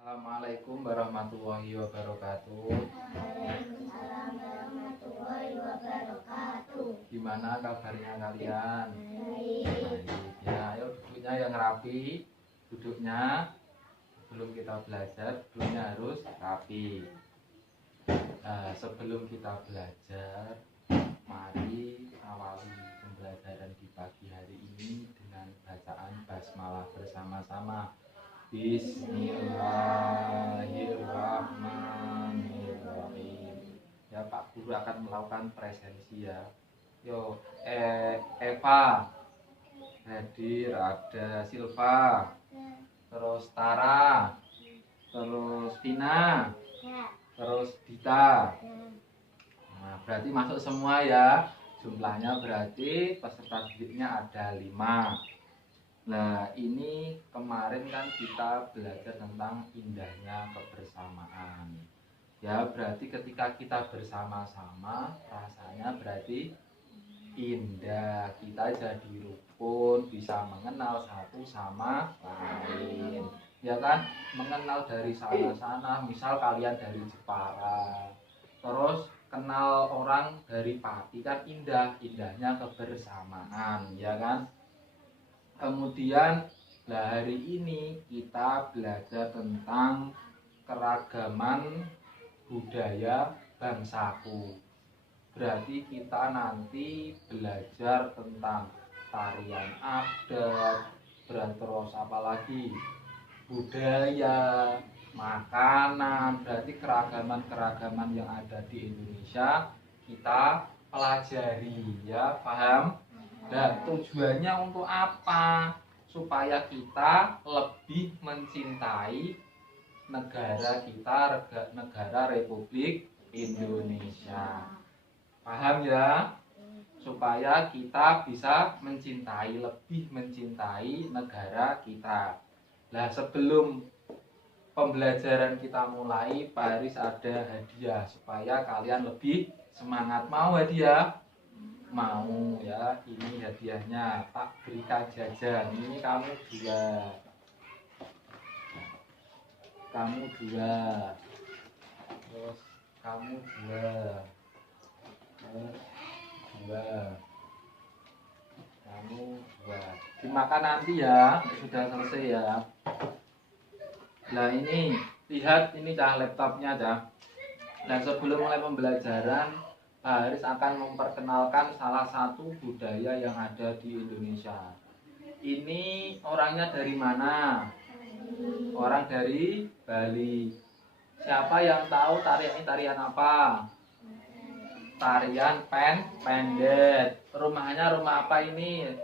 Assalamualaikum warahmatullahi wabarakatuh. Waalaikumsalam warahmatullahi wabarakatuh. Gimana kabarnya kalian? Baik. Baik ya, ayo duduknya yang rapi. Duduknya sebelum kita belajar, duduknya harus rapi. Nah, sebelum kita belajar, mari awali pembelajaran di pagi hari ini dengan bacaan basmalah bersama-sama. Bismillahirrahmanirrahim. Ya, Pak Guru akan melakukan presensi ya. Yo, Eva hadir, ada Silva, terus Tara, terus Tina, terus Dita. Nah, berarti masuk semua ya. Jumlahnya berarti peserta didiknya ada 5. Nah, ini kemarin kan kita belajar tentang indahnya kebersamaan. Ya, berarti ketika kita bersama-sama rasanya berarti indah. Kita jadi rukun, bisa mengenal satu sama lain. Ya kan? Mengenal dari sana-sana, misal kalian dari Jepara. Terus kenal orang dari Pati kan indah, indahnya kebersamaan, ya kan? Kemudian hari ini kita belajar tentang keragaman budaya bangsaku. Berarti kita nanti belajar tentang tarian adat, terus apa lagi? Budaya, makanan, berarti keragaman-keragaman yang ada di Indonesia kita pelajari ya, paham? Dan tujuannya untuk apa? Supaya kita lebih mencintai negara kita, negara Republik Indonesia. Paham ya? Supaya kita bisa mencintai, lebih mencintai negara kita. Nah, sebelum pembelajaran kita mulai, Pak Aris ada hadiah supaya kalian lebih semangat. Mau hadiah? Mau ya, ini hadiahnya tak berikan jajan. Ini kamu dua, terus kamu dua, kamu dua. Dimakan nanti ya, sudah selesai ya. Nah, ini lihat, ini cah laptopnya cah. Nah, sebelum mulai pembelajaran, Pak Haris akan memperkenalkan salah satu budaya yang ada di Indonesia. Ini orangnya dari mana? Orang dari Bali. Siapa yang tahu tarian ini tarian apa? Tarian pendet. Rumahnya rumah apa ini?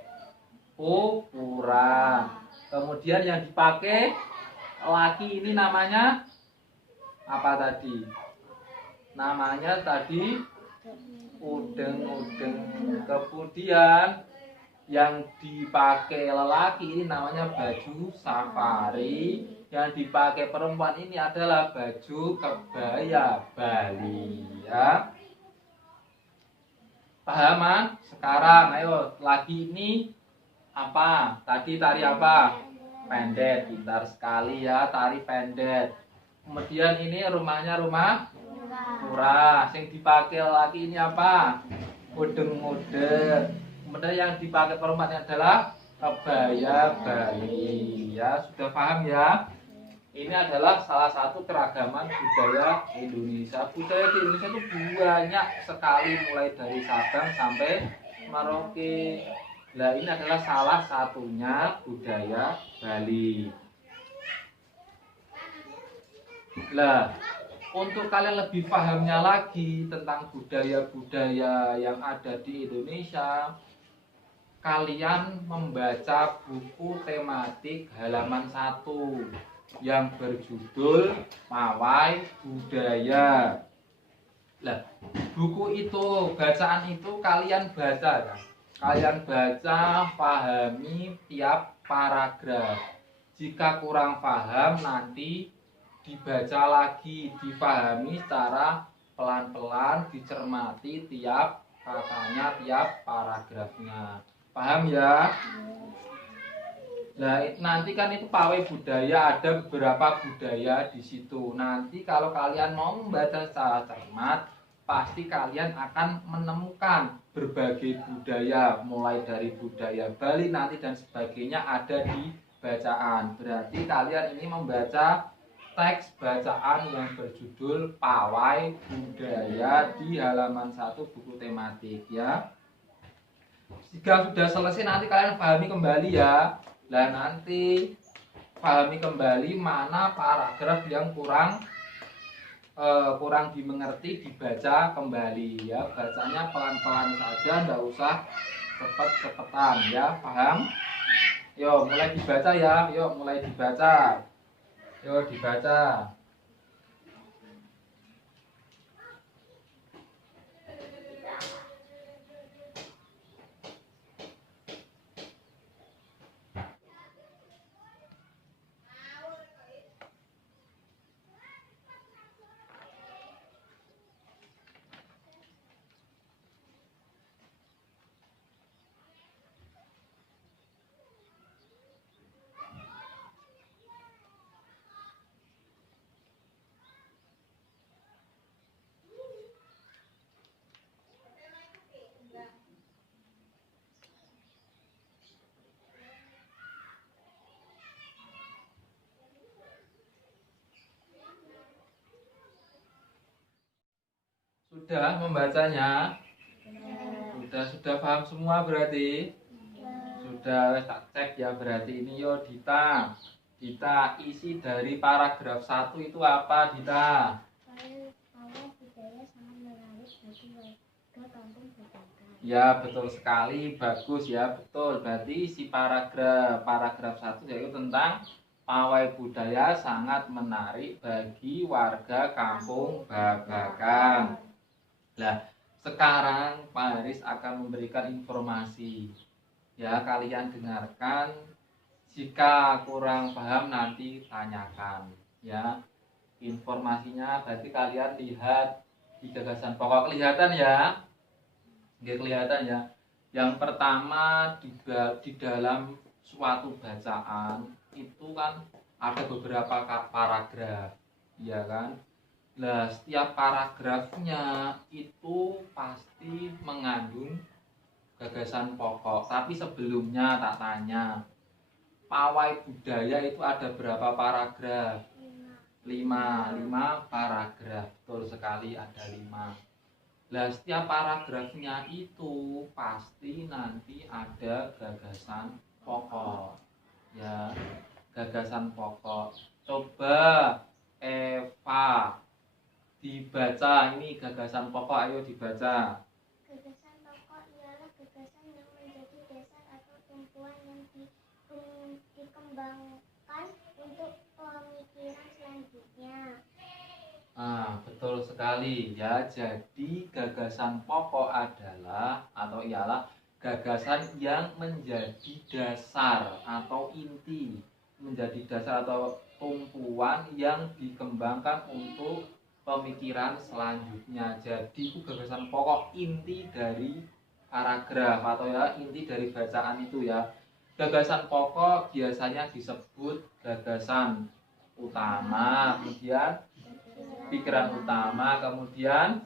Pura. Kemudian yang dipakai laki ini namanya apa tadi? Namanya tadi udeng-udeng. Kemudian yang dipakai lelaki ini namanya baju safari, yang dipakai perempuan ini adalah baju kebaya Bali ya. Pahaman? Sekarang ayo, lagi ini apa? Tadi tari apa? Pendet. Pintar sekali ya, tari pendet. Kemudian ini rumahnya rumah murah. Yang dipakai lagi ini apa? Udeng-udeng. Kemudian yang dipakai perempuan adalah kebaya Bali. Ya, sudah paham ya? Ini adalah salah satu keragaman budaya Indonesia. Budaya di Indonesia itu banyak sekali, mulai dari Sabang sampai Merauke. Nah, ini adalah salah satunya budaya Bali. Nah, untuk kalian lebih pahamnya lagi tentang budaya-budaya yang ada di Indonesia, kalian membaca buku tematik halaman 1 yang berjudul Pawai Budaya. Nah, buku itu, bacaan itu kalian baca kan? Kalian baca, pahami tiap paragraf. Jika kurang paham nanti dibaca lagi, dipahami secara pelan-pelan, dicermati tiap katanya, tiap paragrafnya. Paham ya? Nah, nanti kan itu pawai budaya, ada beberapa budaya di situ. Nanti kalau kalian mau membaca secara cermat, pasti kalian akan menemukan berbagai budaya, mulai dari budaya Bali nanti dan sebagainya ada di bacaan. Berarti kalian ini membaca teks bacaan yang berjudul Pawai Budaya di halaman 1 buku tematik ya. Jika sudah selesai nanti kalian pahami kembali ya. Nah nanti pahami kembali mana paragraf yang kurang dimengerti, dibaca kembali ya. Bacanya pelan-pelan saja, nggak usah cepet-cepetan ya. Paham? Yo mulai dibaca ya. Yuk mulai dibaca. Yuk dibaca. Sudah membacanya? Sudah paham semua berarti? Sudah tak cek ya berarti ini yo Dita. Dita, isi dari paragraf 1 itu apa Dita? Pawai budaya sangat menarik bagi warga kampung Babakan. Ya betul sekali, bagus ya, betul. Berarti isi paragraf 1 yaitu tentang pawai budaya sangat menarik bagi warga kampung Babakan. Nah, sekarang Pak Haris akan memberikan informasi. Ya, kalian dengarkan. Jika kurang paham nanti tanyakan. Ya, informasinya berarti kalian lihat di gagasan pokok, kelihatan ya. Nggak kelihatan ya. Yang pertama di dalam suatu bacaan itu kan ada beberapa paragraf, ya kan? Nah, setiap paragrafnya itu pasti mengandung gagasan pokok. Tapi sebelumnya tak tanya, pawai budaya itu ada berapa paragraf? 5 paragraf. Betul sekali, ada 5. Nah, setiap paragrafnya itu pasti nanti ada gagasan pokok. Ya, gagasan pokok. Coba Eva dibaca ini gagasan pokok, ayo dibaca. Gagasan pokok ialah gagasan yang menjadi dasar atau tumpuan yang dikembangkan untuk pemikiran selanjutnya. Betul sekali ya. Jadi gagasan pokok adalah atau ialah gagasan yang menjadi dasar atau inti, menjadi dasar atau tumpuan yang dikembangkan untuk pemikiran selanjutnya. Jadi itu gagasan pokok, inti dari paragraf atau ya inti dari bacaan itu ya. Gagasan pokok biasanya disebut gagasan utama, kemudian pikiran utama, kemudian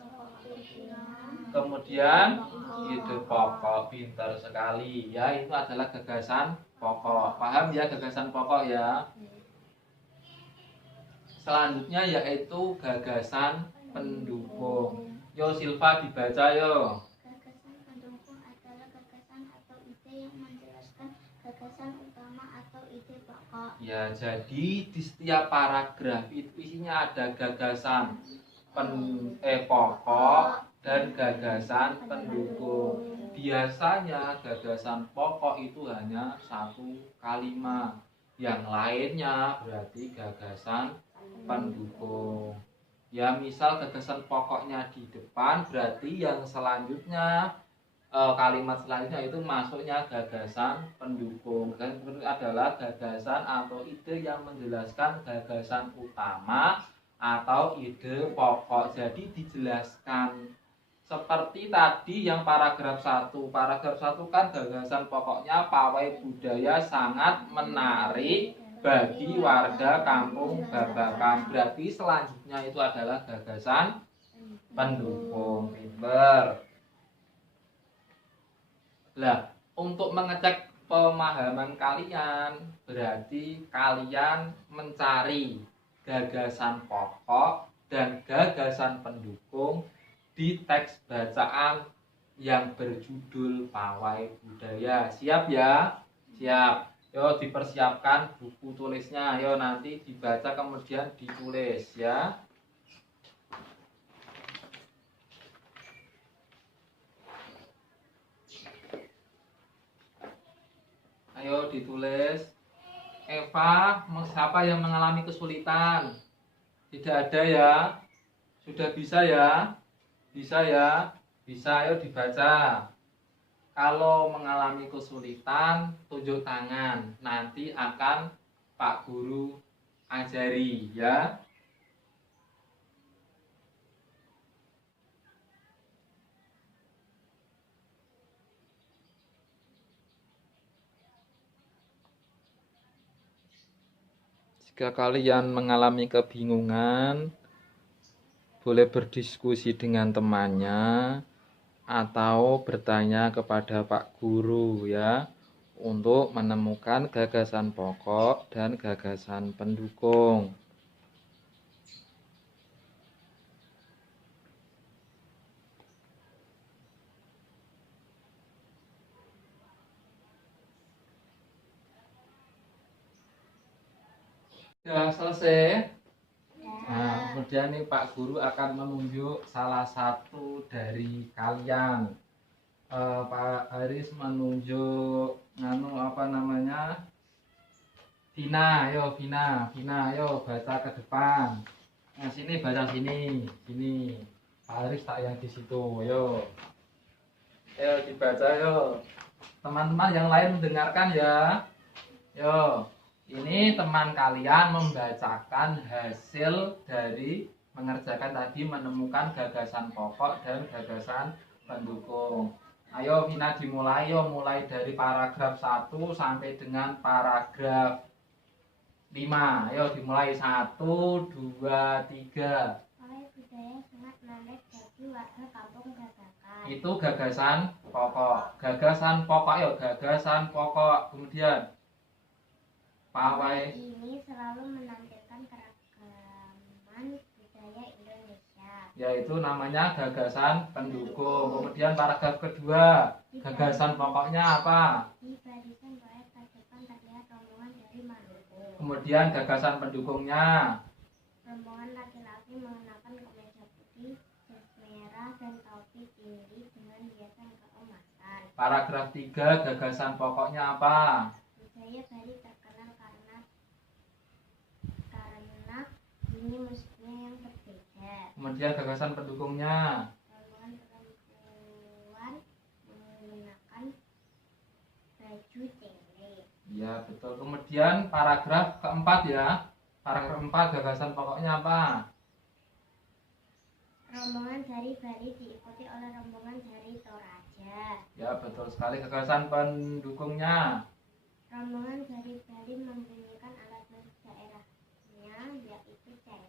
ide pokok. Pintar sekali ya, itu adalah gagasan pokok. Paham ya gagasan pokok ya? Selanjutnya yaitu gagasan pendukung. Yo Silva dibaca yo. Gagasan pendukung adalah gagasan atau ide yang menjelaskan gagasan utama atau ide pokok. Ya, jadi di setiap paragraf itu isinya ada gagasan pokok dan gagasan pendukung. Biasanya gagasan pokok itu hanya 1 kalimat. Yang lainnya berarti gagasan pendukung. Ya, misal gagasan pokoknya di depan, berarti yang selanjutnya kalimat selanjutnya itu masuknya gagasan pendukung. Gagasan pendukung adalah gagasan atau ide yang menjelaskan gagasan utama atau ide pokok. Jadi dijelaskan Seperti tadi yang paragraf 1. Paragraf 1 kan gagasan pokoknya pawai budaya sangat menarik bagi warga kampung Babakan. Berarti selanjutnya itu adalah gagasan pendukung. Pinter. Lah, untuk mengecek pemahaman kalian, berarti kalian mencari gagasan pokok dan gagasan pendukung di teks bacaan yang berjudul Pawai Budaya. Siap ya? Siap. Yo, dipersiapkan buku tulisnya. Yo, nanti dibaca kemudian ditulis ya. Ayo ditulis. Eva, siapa yang mengalami kesulitan? Tidak ada ya? Sudah bisa ya? Bisa ya? Bisa, ayo dibaca. Kalau mengalami kesulitan, tunjuk tangan. Nanti akan Pak Guru ajari ya. Jika kalian mengalami kebingungan, boleh berdiskusi dengan temannya atau bertanya kepada Pak Guru ya, untuk menemukan gagasan pokok dan gagasan pendukung. Ya, selesai. Nah, kemudian nih Pak Guru akan menunjuk salah satu dari kalian. Pak Haris menunjuk Vina, yo Vina, yo baca ke depan. Nah, sini baca sini. Pak Haris tak yang di situ, yo. Yo dibaca yo. Teman-teman yang lain mendengarkan ya. Yo. Ini teman kalian membacakan hasil dari mengerjakan tadi, menemukan gagasan pokok dan gagasan pendukung. Ayo Vina dimulai, yo mulai dari paragraf 1 sampai dengan paragraf 5. Ayo dimulai 1, 2, 3. Pawai budaya sangat menarik bagi warga kampung Babakan. Itu gagasan pokok. Gagasan pokok, yo gagasan pokok. Kemudian pawai ini selalu menampilkan keragaman budaya Indonesia. Yaitu namanya gagasan pendukung. Kemudian paragraf kedua, gagasan pokoknya apa? Di barisan proyek terdepan terlihat rombongan dari Maluku. Kemudian gagasan pendukungnya. Rombongan laki-laki mengenakan kemeja putih, jas merah, dan topi tinggi dengan hiasan keemasan. Paragraf 3, gagasan pokoknya apa? Budaya Bali terkenal karena ini musiknya yang berbeda. Kemudian gagasan pendukungnya. Rombongan perempuan menggunakan baju tele. Ya betul. Kemudian paragraf keempat ya. Paragraf 4, gagasan pokoknya apa? Rombongan dari Bali diikuti oleh rombongan dari Toraja. Ya betul sekali. Gagasan pendukungnya. Rombongan dari Bali membunyikan alat musik daerahnya, yaitu cengceng.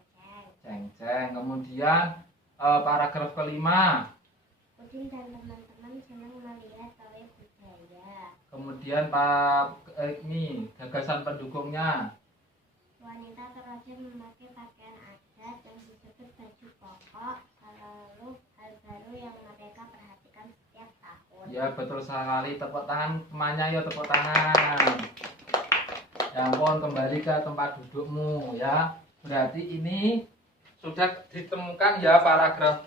Ceng-ceng. Kemudian paragraf kelima. Udin dan teman-teman senang melihat pawai budaya. Kemudian ini gagasan pendukungnya. Wanita Toraja memakai pakaian adat yang disebut baju pokok, lalu hal baru yang mereka perhatikan setiap tahun. Ya betul sekali. Tepuk tangan temannya, ya tepuk tangan. Ya ampun, kembali ke tempat dudukmu ya. Berarti ini sudah ditemukan ya paragraf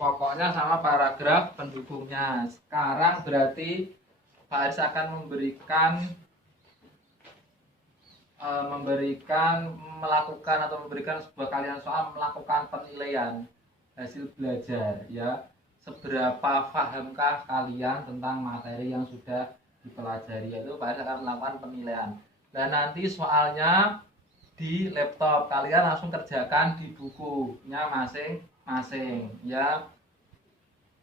pokoknya sama paragraf pendukungnya. Sekarang berarti Pak Aris akan memberikan sebuah kalian soal melakukan penilaian hasil belajar ya. Seberapa pahamkah kalian tentang materi yang sudah dipelajari, yaitu Pak Aris akan melakukan penilaian. Dan nanti soalnya di laptop, kalian langsung kerjakan di bukunya masing-masing ya.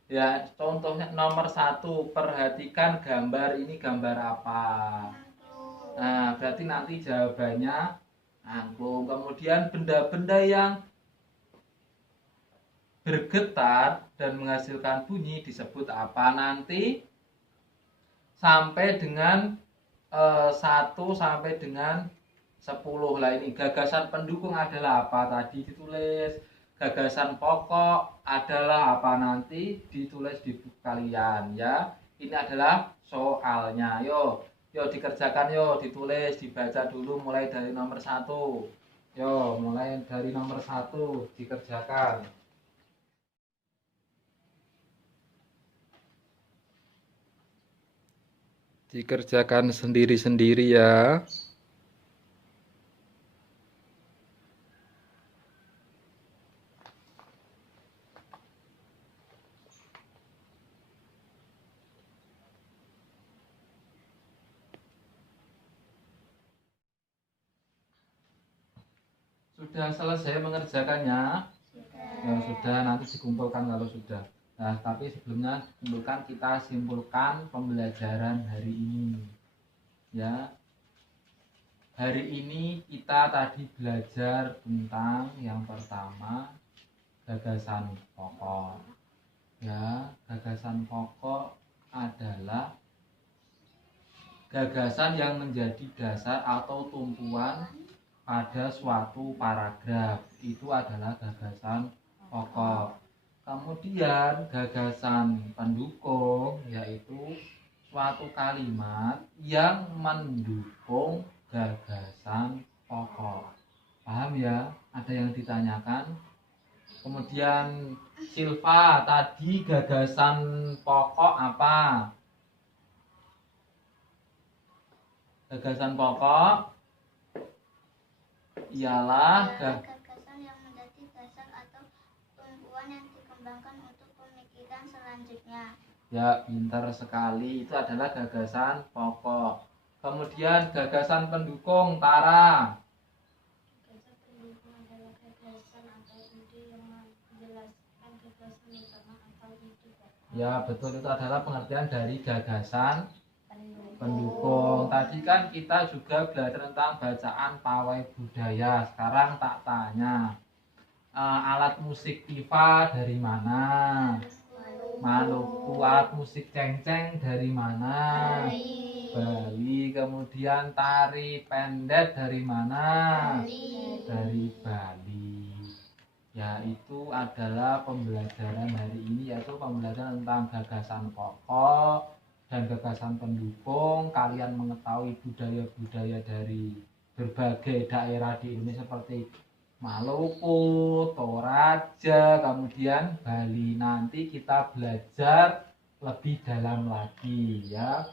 Ya, contohnya nomor 1, perhatikan gambar ini gambar apa. Nah, berarti nanti jawabannya angklung. Kemudian benda-benda yang bergetar dan menghasilkan bunyi disebut apa. Nanti sampai dengan 1 sampai dengan 10 lah. Ini gagasan pendukung adalah apa tadi ditulis, gagasan pokok adalah apa nanti ditulis di buku kalian ya. Ini adalah soalnya. Yo dikerjakan, yo ditulis, dibaca dulu mulai dari nomor 1. Yo mulai dari nomor 1 dikerjakan. Dikerjakan sendiri-sendiri ya. Sudah selesai mengerjakannya? Ya sudah, nanti dikumpulkan kalau sudah. Nah, tapi sebelumnya kumpulkan, kita simpulkan pembelajaran hari ini. Ya. Hari ini kita tadi belajar tentang yang pertama gagasan pokok. Ya, gagasan pokok adalah gagasan yang menjadi dasar atau tumpuan pada suatu paragraf. Itu adalah gagasan pokok. Kemudian gagasan pendukung yaitu suatu kalimat yang mendukung gagasan pokok. Paham ya? Ada yang ditanyakan? Kemudian Silva, tadi gagasan pokok apa? Gagasan pokok ialah gagasan yang menjadi dasar atau tumpuan yang dikembangkan untuk pemikiran selanjutnya. Ya, pintar sekali. Itu adalah gagasan pokok. Kemudian gagasan pendukung, Tara. Gagasan pendukung adalah gagasan atau ide yang menjelaskan gagasan utama atau ide. Ya, betul, itu adalah pengertian dari gagasan pendukung. Tadi kan kita juga belajar tentang bacaan pawai budaya. Sekarang tak tanya, alat musik pipa dari mana? Maluku. Alat musik cengceng dari mana? Bali. Kemudian tari pendet dari mana? Dari Bali. Ya, itu adalah pembelajaran hari ini, yaitu pembelajaran tentang gagasan pokok dan gagasan pendukung. Kalian mengetahui budaya-budaya dari berbagai daerah di Indonesia seperti Maluku, Toraja, kemudian Bali. Nanti kita belajar lebih dalam lagi ya.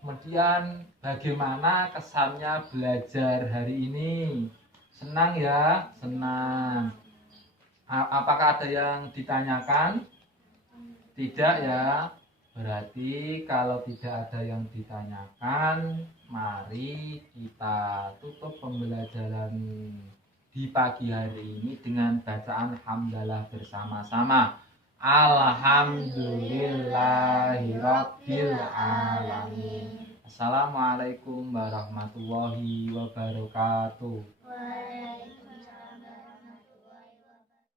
Kemudian bagaimana kesannya belajar hari ini? Senang ya? Senang. Apakah ada yang ditanyakan? Tidak ya? Berarti kalau tidak ada yang ditanyakan, mari kita tutup pembelajaran di pagi hari ini dengan bacaan hamdalah bersama-sama. Alhamdulillahirabbil alamin. Assalamualaikum warahmatullahi wabarakatuh. Waalaikumsalam.